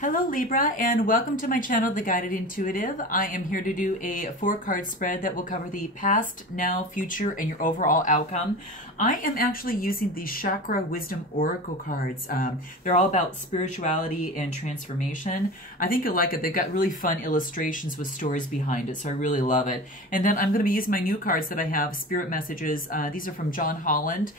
Hello Libra, and welcome to my channel, The Guided Intuitive. I am here to do a 4-card spread that will cover the past, now, future, and your overall outcome. I am actually using the Chakra Wisdom Oracle cards. They're all about spirituality and transformation. I think you'll like it. They've got really fun illustrations with stories behind it, so I really love it. And then I'm going to be using my new cards that I have, Spirit Messages. These are from John Holland.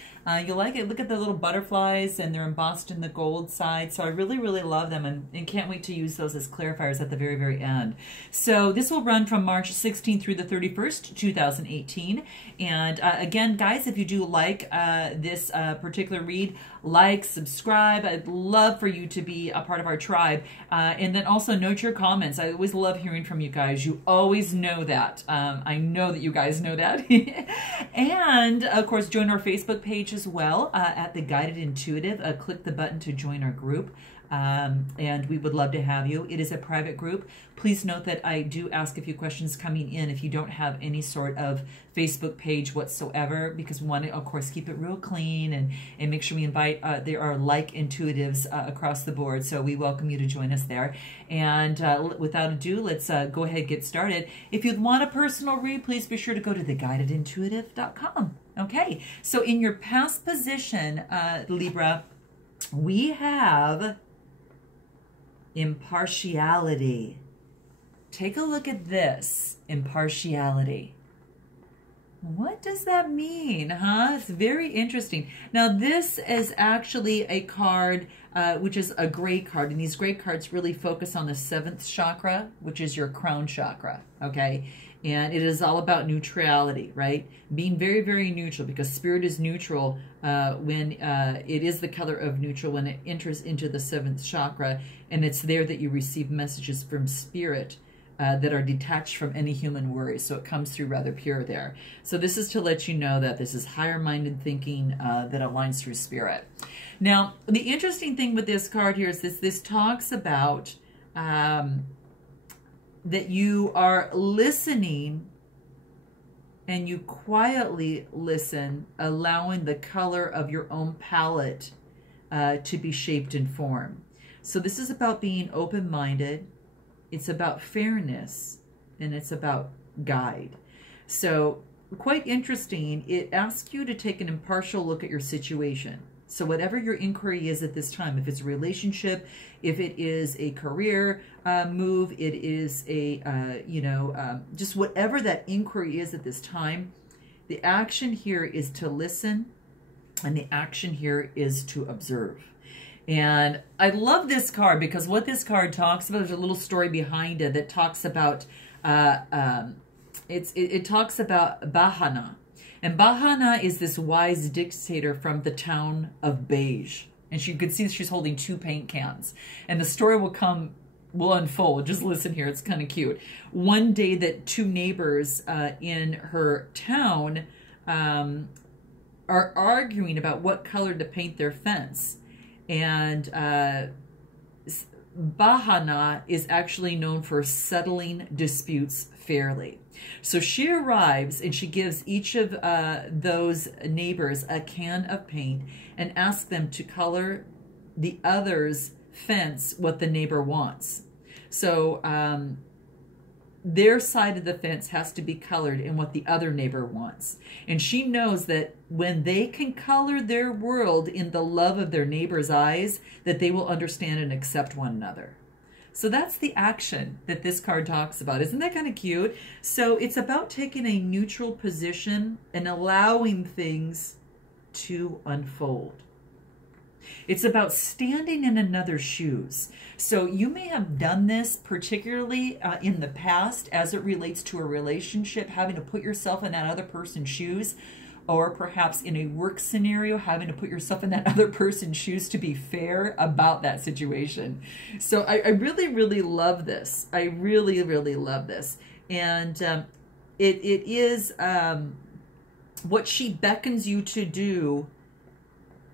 You'll like it. Look at the little butterflies, and they're embossed in the gold side. So I really, really love them, and can't wait to use those as clarifiers at the very, very end. So this will run from March 16th through the 31st, 2018. And again, guys, if you do like this particular read, like, subscribe. I'd love for you to be a part of our tribe. And then also note your comments. I always love hearing from you guys. You always know that. I know that you guys know that. And of course, join our Facebook page as well at The Guided Intuitive. Click the button to join our group. And we would love to have you. It is a private group. Please note that I do ask a few questions coming in if you don't have any sort of Facebook page whatsoever, because we want to, of course, keep it real clean and make sure we invite, there are like intuitives across the board, so we welcome you to join us there. And without ado, let's go ahead and get started. If you'd want a personal read, please be sure to go to theguidedintuitive.com. Okay, so in your past position, Libra, we have impartiality. Take a look at this, impartiality. What does that mean, huh? It's very interesting. Now, this is actually a card, which is a gray card, and these gray cards really focus on the 7th chakra, which is your crown chakra, okay? And it is all about neutrality, right? Being very, very neutral, because spirit is neutral when it is the color of neutral when it enters into the 7th chakra, and it's there that you receive messages from spirit that are detached from any human worries. So it comes through rather pure there. So this is to let you know that this is higher-minded thinking that aligns through spirit. Now, the interesting thing with this card here is this talks about that you are listening, and you quietly listen, allowing the color of your own palette to be shaped and formed. So this is about being open-minded. It's about fairness, and it's about guide. So quite interesting. It asks you to take an impartial look at your situation. So whatever your inquiry is at this time, if it's a relationship, if it is a career move, it is a, just whatever that inquiry is at this time, the action here is to listen, and the action here is to observe. And I love this card because what this card talks about, there's a little story behind it that talks about, it talks about Bahana. And Bahana is this wise dictator from the town of Beige. And you could see she's holding 2 paint cans. And the story will unfold. Just listen here. It's kind of cute. One day that 2 neighbors in her town are arguing about what color to paint their fence. And Bahana is actually known for settling disputes fairly. So she arrives and she gives each of those neighbors a can of paint and asks them to color the other's fence what the neighbor wants. So their side of the fence has to be colored in what the other neighbor wants. And she knows that when they can color their world in the love of their neighbor's eyes, that they will understand and accept one another. So that's the action that this card talks about. Isn't that kind of cute? So it's about taking a neutral position and allowing things to unfold. It's about standing in another's shoes. So you may have done this particularly in the past as it relates to a relationship, having to put yourself in that other person's shoes, or perhaps in a work scenario, having to put yourself in that other person's shoes to be fair about that situation. So I really, really love this. I really, really love this. And it is what she beckons you to do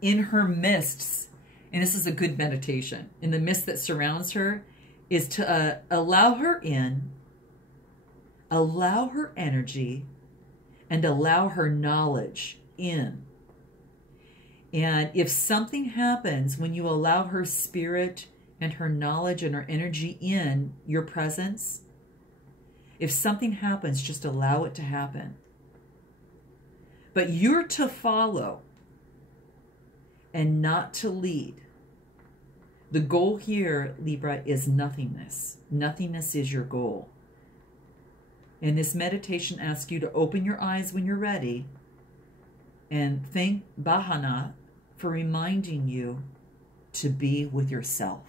in her mists. And this is a good meditation. In the mist that surrounds her, is to allow her in, allow her energy, and allow her knowledge in. And if something happens when you allow her spirit and her knowledge and her energy in your presence. If something happens, just allow it to happen. But you're to follow and not to lead. The goal here, Libra, is nothingness. Nothingness is your goal. And this meditation asks you to open your eyes when you're ready and thank Bahana for reminding you to be with yourself.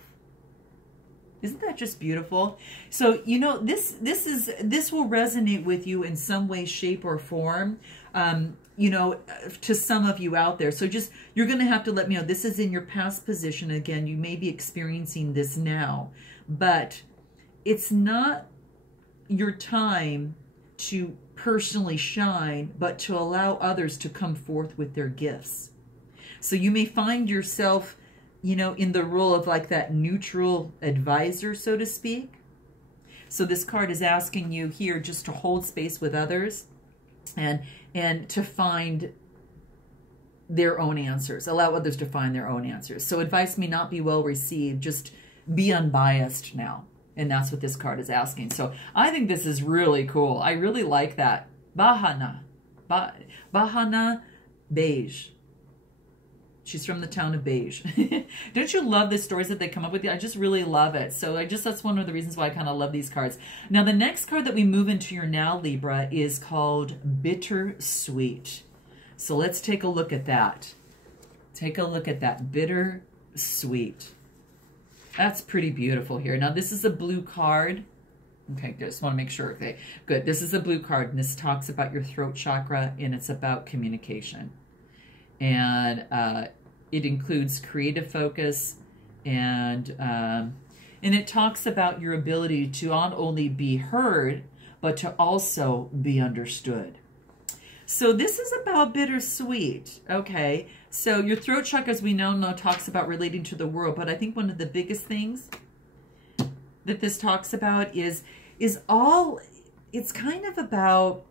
Isn't that just beautiful? So, you know, this will resonate with you in some way, shape, or form, you know, to some of you out there. So just, you're going to have to let me know. This is in your past position. Again, you may be experiencing this now, but it's not your time to personally shine, but to allow others to come forth with their gifts. So you may find yourself, you know, in the role of like that neutral advisor, so to speak. So this card is asking you here just to hold space with others and to find their own answers. Allow others to find their own answers. So advice may not be well received. Just be unbiased now. And that's what this card is asking. So I think this is really cool. I really like that. Bahana. Bahana Beige. She's from the town of Beige. Don't you love the stories that they come up with? I just really love it. So that's one of the reasons why I kind of love these cards. Now, the next card that we move into your now, Libra, is called Bittersweet. So let's take a look at that. Take a look at that. Bittersweet. That's pretty beautiful here. Now, this is a blue card. Okay, just want to make sure. Okay, good. This is a blue card, and this talks about your throat chakra, and it's about communication. And it includes creative focus, and it talks about your ability to not only be heard, but to also be understood. So this is about bittersweet, okay? So your throat chakra, as we know, talks about relating to the world, but I think one of the biggest things that this talks about is it's kind of about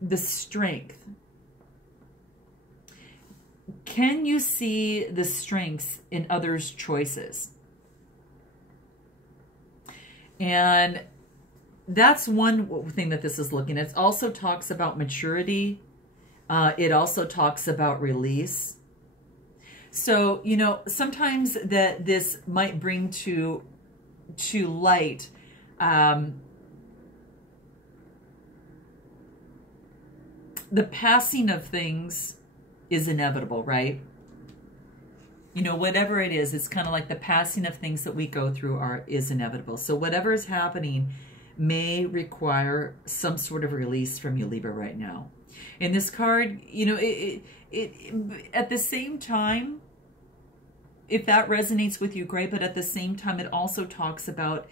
the strength. Can you see the strengths in others' choices? And that's one thing that this is looking at. It also talks about maturity. It also talks about release. So, you know, sometimes that this might bring to light the passing of things is inevitable, right? You know, whatever it is, it's kind of like the passing of things that we go through is inevitable. So whatever is happening may require some sort of release from you, Libra, right now. In this card, you know, at the same time, if that resonates with you, great. But at the same time, it also talks about,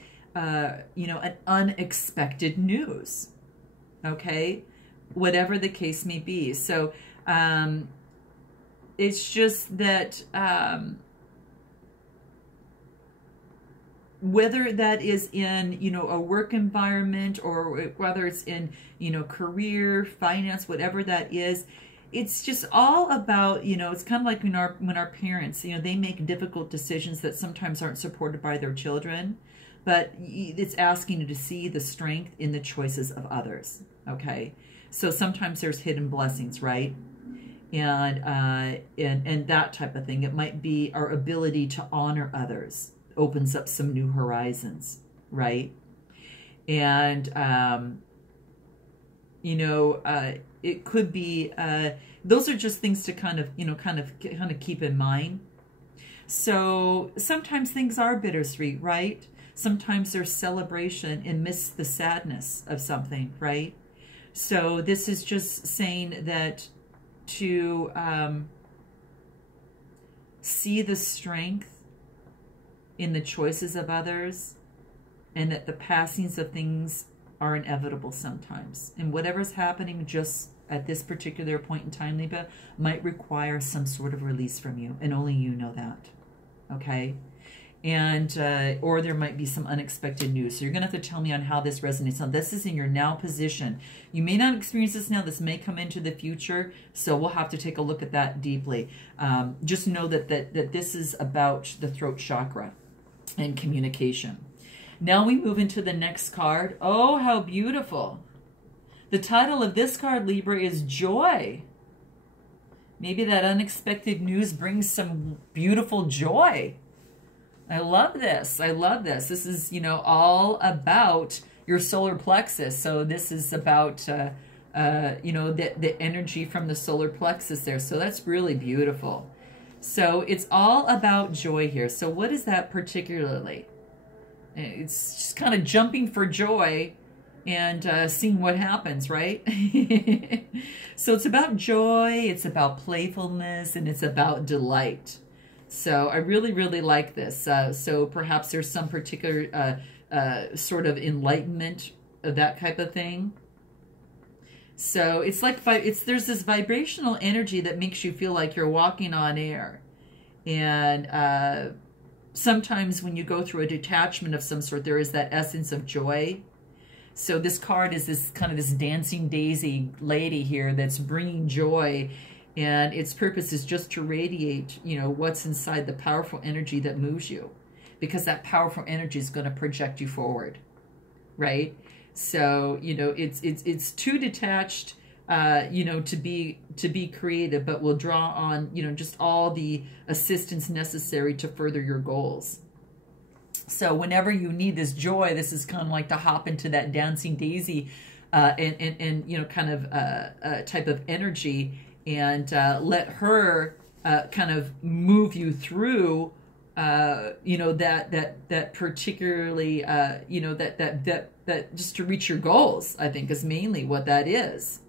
you know, an unexpected news. Okay, whatever the case may be. So it's just that whether that is in, you know, a work environment or whether it's in, you know, career, finance, whatever that is, it's just all about, you know, it's kind of like when our parents, you know, they make difficult decisions that sometimes aren't supported by their children, but it's asking you to see the strength in the choices of others. Okay, so sometimes there's hidden blessings, right? And that type of thing. It might be our ability to honor others opens up some new horizons, right? And you know, it could be those are just things to kind of, you know, kind of keep in mind. So sometimes things are bittersweet, right? Sometimes there's celebration amidst the sadness of something, right? So this is just saying that to see the strength in the choices of others, and that the passings of things are inevitable sometimes. And whatever's happening just at this particular point in time, Libra, might require some sort of release from you, and only you know that, okay? And or there might be some unexpected news. So you're gonna have to tell me on how this resonates. Now, this is in your now position. You may not experience this now. This may come into the future. So we'll have to take a look at that deeply. Just know that this is about the throat chakra. and communication. Now we move into the next card. Oh, how beautiful. The title of this card, Libra, is Joy. Maybe that unexpected news brings some beautiful joy. I love this. I love this. This is, you know, all about your solar plexus. So this is about, you know, the energy from the solar plexus there. So that's really beautiful. So it's all about joy here. So what is that particularly? It's just kind of jumping for joy and seeing what happens, right? So it's about joy, it's about playfulness, and it's about delight. So I really, really like this. So perhaps there's some particular sort of enlightenment of that type of thing. So it's like there's this vibrational energy that makes you feel like you're walking on air. And sometimes when you go through a detachment of some sort, there is that essence of joy. So this card is this kind of this dancing daisy lady here that's bringing joy, and its purpose is just to radiate, you know, what's inside the powerful energy that moves you, because that powerful energy is going to project you forward, right? So, you know, it's too detached, you know, to be creative, but will draw on, you know, just all the assistance necessary to further your goals. So whenever you need this joy, this is kind of like to hop into that dancing daisy and you know, kind of type of energy, and let her kind of move you through, you know, that particularly, you know, that just to reach your goals, I think, is mainly what that is.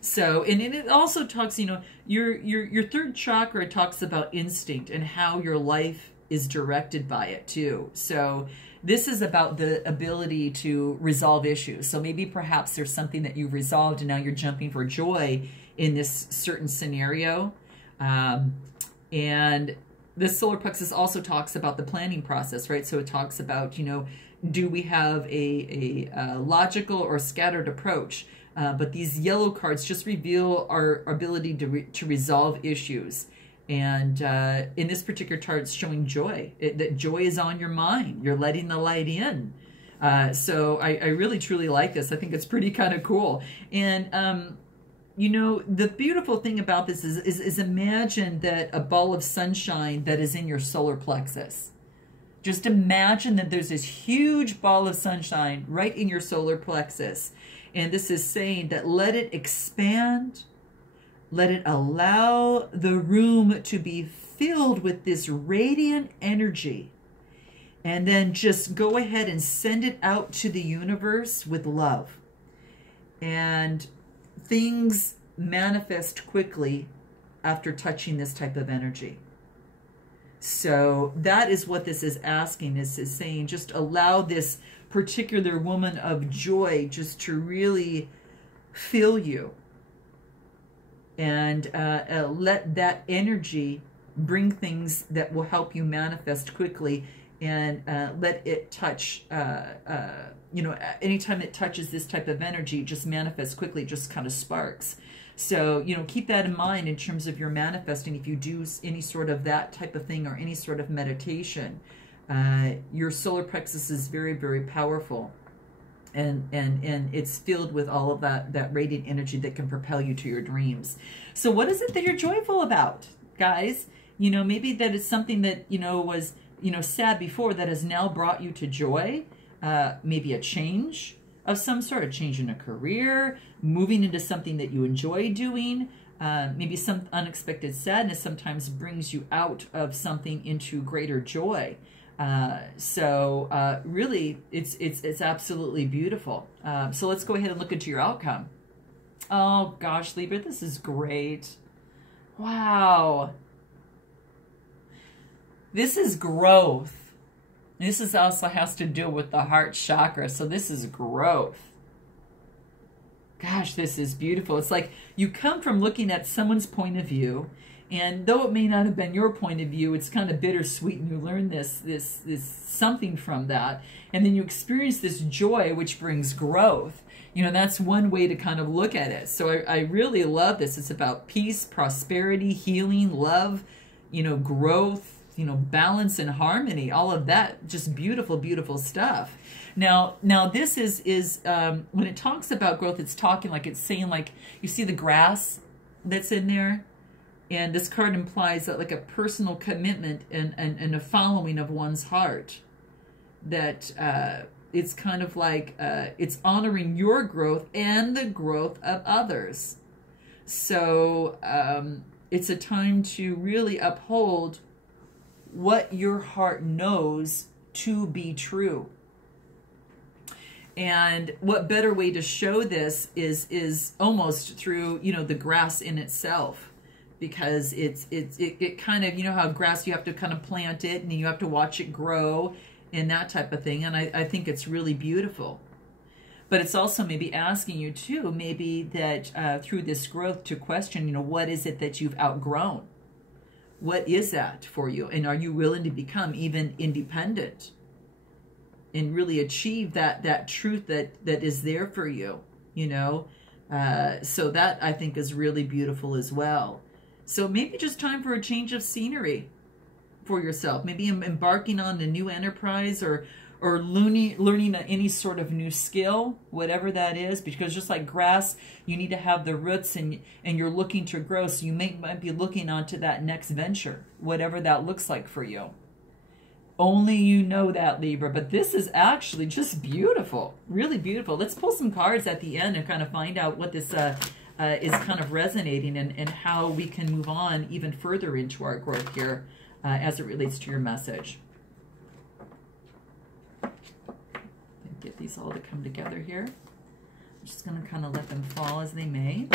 So, and it also talks, you know, your third chakra talks about instinct and how your life is directed by it too. So this is about the ability to resolve issues. So maybe perhaps there's something that you've resolved and now you're jumping for joy in this certain scenario. And this solar plexus also talks about the planning process, right? So it talks about, you know, do we have a logical or scattered approach? But these yellow cards just reveal our ability to resolve issues. And in this particular chart, it's showing joy. That joy is on your mind. You're letting the light in. So I really, truly like this. I think it's pretty kind of cool. And, you know, the beautiful thing about this is imagine that a ball of sunshine that is in your solar plexus. Just imagine that there's this huge ball of sunshine right in your solar plexus. And this is saying that let it expand. Let it allow the room to be filled with this radiant energy. And then just go ahead and send it out to the universe with love. And things manifest quickly after touching this type of energy. So that is what this is asking. This is saying just allow this particular woman of joy just to really fill you. And let that energy bring things that will help you manifest quickly, and let it touch, you know, anytime it touches this type of energy, just manifests quickly, just kind of sparks. So, you know, keep that in mind in terms of your manifesting. If you do any sort of that type of thing or any sort of meditation, your solar plexus is very, very powerful. And it's filled with all of that radiant energy that can propel you to your dreams. So what is it that you're joyful about, guys? You know, maybe that is something that, you know, was, you know, sad before that has now brought you to joy. Maybe a change of some sort, a change in a career, moving into something that you enjoy doing. Maybe some unexpected sadness sometimes brings you out of something into greater joy. So really, it's absolutely beautiful. So let's go ahead and look into your outcome. Oh gosh, Libra, this is great. Wow. This is growth. This is also has to do with the heart chakra. So this is growth. Gosh, this is beautiful. It's like you come from looking at someone's point of view, and though it may not have been your point of view, it's kind of bittersweet, and you learn this something from that, and then you experience this joy, which brings growth. You know, that's one way to kind of look at it. So I really love this. It's about peace, prosperity, healing, love, you know, growth, you know, balance and harmony, all of that, just beautiful, beautiful stuff. Now this is when it talks about growth, it's talking like, it's saying like, you see the grass that's in there, and this card implies that like a personal commitment and a following of one's heart, that it's kind of like it's honoring your growth and the growth of others. So it's a time to really uphold what your heart knows to be true. And what better way to show this is almost through, you know, the grass in itself, because it kind of, you know how grass, you have to kind of plant it and you have to watch it grow and that type of thing. And I think it's really beautiful. But it's also maybe asking you too, maybe that through this growth, to question, you know, what is it that you've outgrown? What is that for you? And are you willing to become even independent and really achieve that truth that is there for you, you know? So that I think is really beautiful as well. So maybe just time for a change of scenery for yourself. Maybe embarking on a new enterprise, or learning any sort of new skill, whatever that is, because just like grass, you need to have the roots, and you're looking to grow. So you might be looking onto that next venture, whatever that looks like for you. Only you know that, Libra, but this is actually just beautiful, really beautiful. Let's pull some cards at the end and kind of find out what this is kind of resonating, and how we can move on even further into our growth here as it relates to your message. Get these all to come together here. I'm just going to kind of let them fall as they may.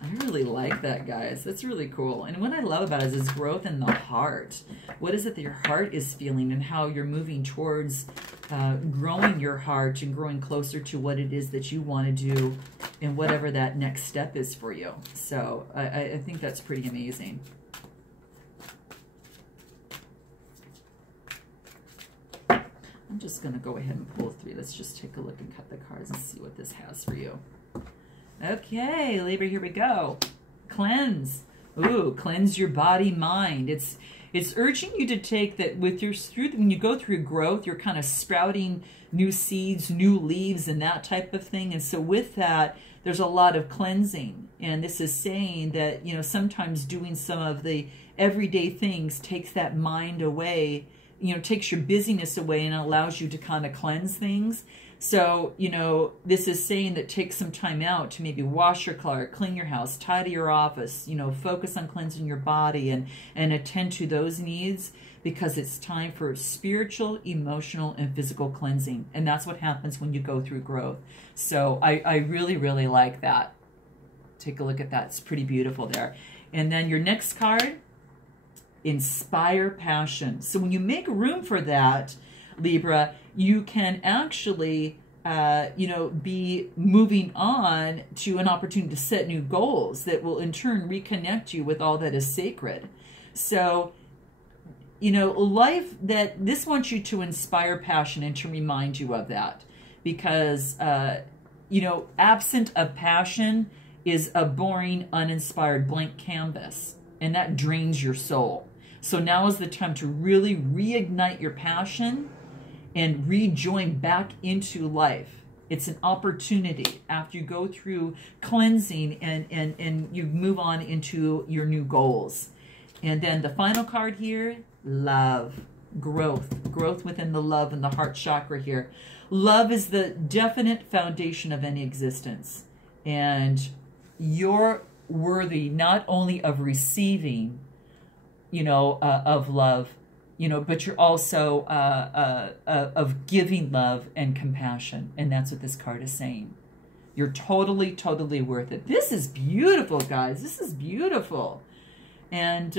I really like that, guys. That's really cool. And what I love about it is growth in the heart. What is it that your heart is feeling, and how you're moving towards growing your heart and growing closer to what it is that you want to do, and whatever that next step is for you. So I think that's pretty amazing. I'm just going to go ahead and pull 3. Let's just take a look and cut the cards and see what this has for you. Okay, Libra, here we go. Cleanse. Ooh, cleanse your body, mind. It's urging you to take that with your, when you go through growth, you're kind of sprouting new seeds, new leaves, and that type of thing. And so with that, there's a lot of cleansing. And this is saying that, you know, sometimes doing some of the everyday things takes that mind away, you know, takes your busyness away, and allows you to kind of cleanse things. So, you know, this is saying that take some time out to maybe wash your car, clean your house, tidy your office, you know, focus on cleansing your body, and attend to those needs, because it's time for spiritual, emotional, and physical cleansing. And that's what happens when you go through growth. So I really, really like that. Take a look at that. It's pretty beautiful there. And then your next card, inspire passion. So when you make room for that, Libra, you can actually, you know, be moving on to an opportunity to set new goals that will in turn reconnect you with all that is sacred. So, you know, life, that this wants you to inspire passion and to remind you of that, because, you know, absent of passion is a boring, uninspired blank canvas, and that drains your soul. So now is the time to really reignite your passion and rejoin back into life. It's an opportunity after you go through cleansing and you move on into your new goals. And then the final card here, love, growth, growth within the love and the heart chakra here. Love is the definite foundation of any existence. And you're worthy not only of receiving, you know, of love, you know, but you're also of giving love and compassion. And that's what this card is saying. You're totally, totally worth it. This is beautiful, guys. This is beautiful. And,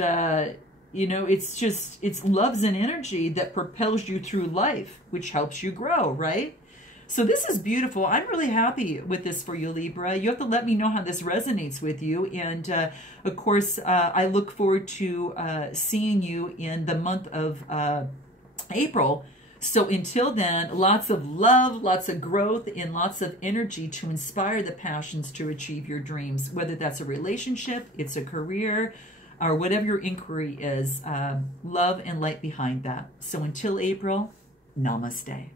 you know, it's just, it's love's an energy that propels you through life, which helps you grow, right? So this is beautiful. I'm really happy with this for you, Libra. You have to let me know how this resonates with you. And, of course, I look forward to seeing you in the month of April. So until then, lots of love, lots of growth, and lots of energy to inspire the passions to achieve your dreams, whether that's a relationship, it's a career, or whatever your inquiry is. Love and light behind that. So until April, namaste.